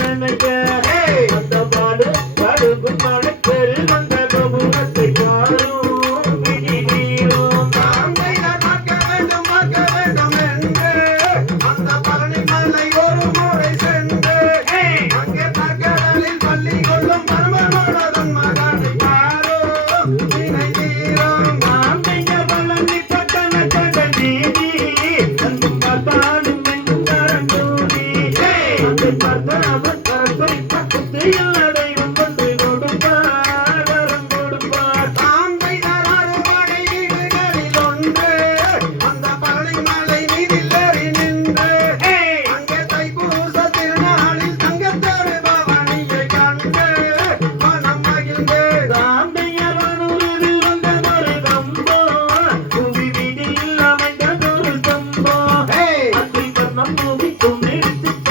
ನನಗೆ எடுத்து